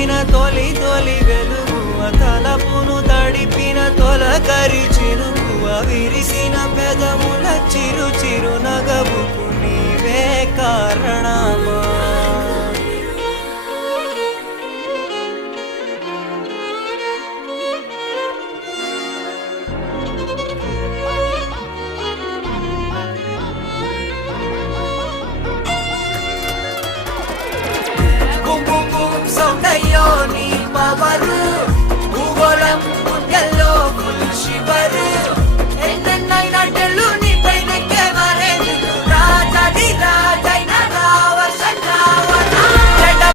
కురిసిన తొలి తొలి వెలుగువ తలపును తడిపిన తొలకరి చినుకువ విరిసిన పెదముల చిరు చిరు నగవుకు నీవే కారణమా సౌందయ్యో నీ పవరు